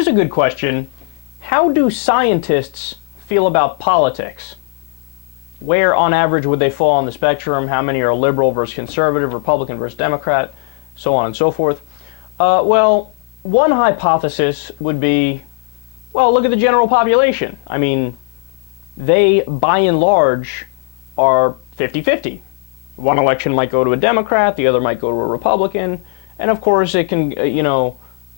here's a good question. How do scientists feel about politics? Where, on average, would they fall on the spectrum? How many are liberal versus conservative, Republican versus Democrat, so on and so forth? Well, one hypothesis would be, well, look at the general population. I mean, they, by and large, are 50-50. One election might go to a Democrat, the other might go to a Republican, and of course it can,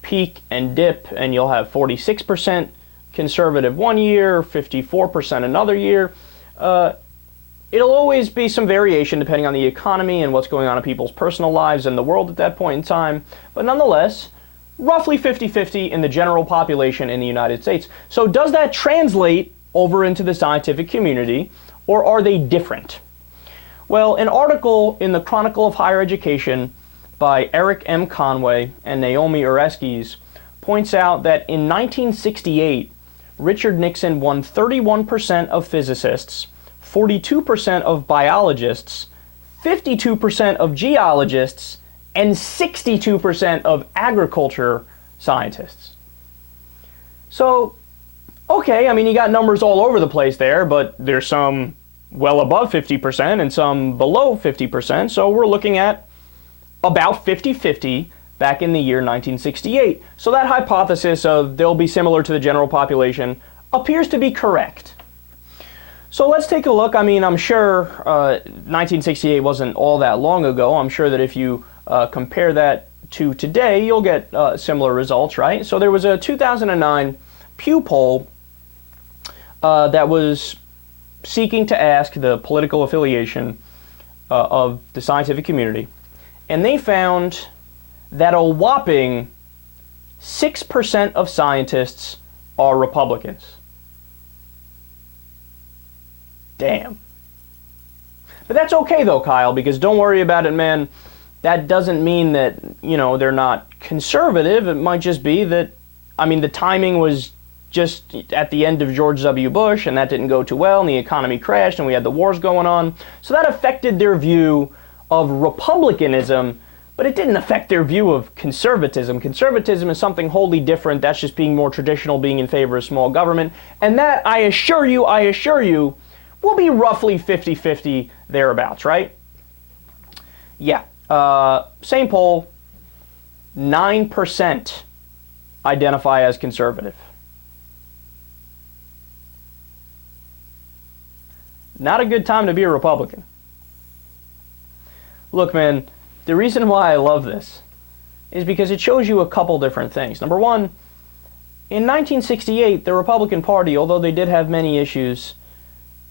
peak and dip, and you'll have 46% conservative one year, 54% another year. It'll always be some variation depending on the economy and what's going on in people's personal lives and the world at that point in time, but nonetheless, roughly 50-50 in the general population in the United States. So does that translate over into the scientific community, or are they different? Well, an article in the Chronicle of Higher Education by Eric M. Conway and Naomi Oreskes points out that in 1968, Richard Nixon won 31% of physicists, 42% of biologists, 52% of geologists, and 62% of agriculture scientists. So, okay, I mean, you got numbers all over the place there, but there's some well above 50% and some below 50%, so we're looking at about 50-50 back in the year 1968. So that hypothesis of they'll be similar to the general population appears to be correct. So let's take a look. I mean, I'm sure 1968 wasn't all that long ago. I'm sure that if you compare that to today, you'll get similar results, right? So there was a 2009 Pew poll that was seeking to ask the political affiliation of the scientific community, and they found that a whopping 6% of scientists are Republicans. Damn. But that's okay though, Kyle, because don't worry about it, man. That doesn't mean that, they're not conservative. It might just be that, the timing was just at the end of George W. Bush, and that didn't go too well, and the economy crashed, and we had the wars going on. So that affected their view of republicanism, but it didn't affect their view of conservatism. Conservatism is something wholly different. That's just being more traditional, being in favor of small government. And that, I assure you, will be roughly 50-50 thereabouts, right? Yeah. Same poll, 9% identify as conservative. Not a good time to be a Republican. Look, man, the reason why I love this is because it shows you a couple different things. Number one, in 1968, the Republican Party, although they did have many issues,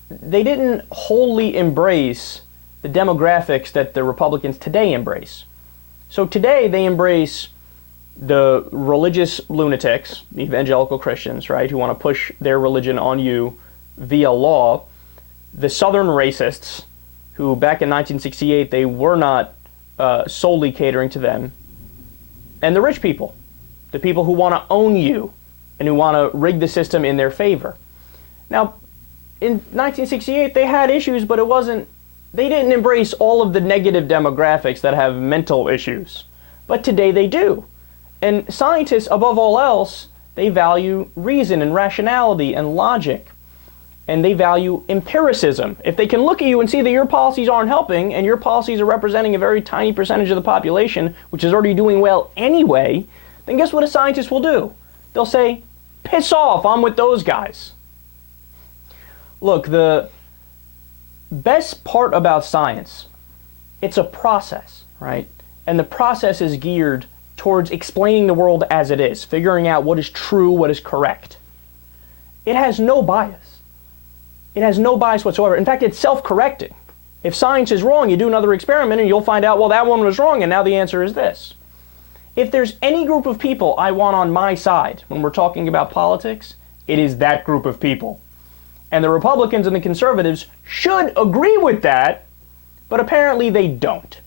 they didn't wholly embrace the demographics that the Republicans today embrace. So today they embrace the religious lunatics, the evangelical Christians, right, who want to push their religion on you via law, the Southern racists, who back in 1968 they were not solely catering to them, and the rich people, the people who want to own you and who want to rig the system in their favor. Now, in 1968 they had issues, but they didn't embrace all of the negative demographics that have mental issues. But today they do. And scientists, above all else, they value reason and rationality and logic. And they value empiricism. If they can look at you and see that your policies aren't helping, and your policies are representing a very tiny percentage of the population, which is already doing well anyway, then guess what a scientist will do? They'll say, piss off, I'm with those guys. Look, the best part about science, it's a process, right? And the process is geared towards explaining the world as it is, figuring out what is true, what is correct. It has no bias. It has no bias whatsoever. In fact, it's self-correcting. If science is wrong, you do another experiment and you'll find out, well, that one was wrong, and now the answer is this. If there's any group of people I want on my side when we're talking about politics, it is that group of people. And the Republicans and the conservatives should agree with that, but apparently they don't.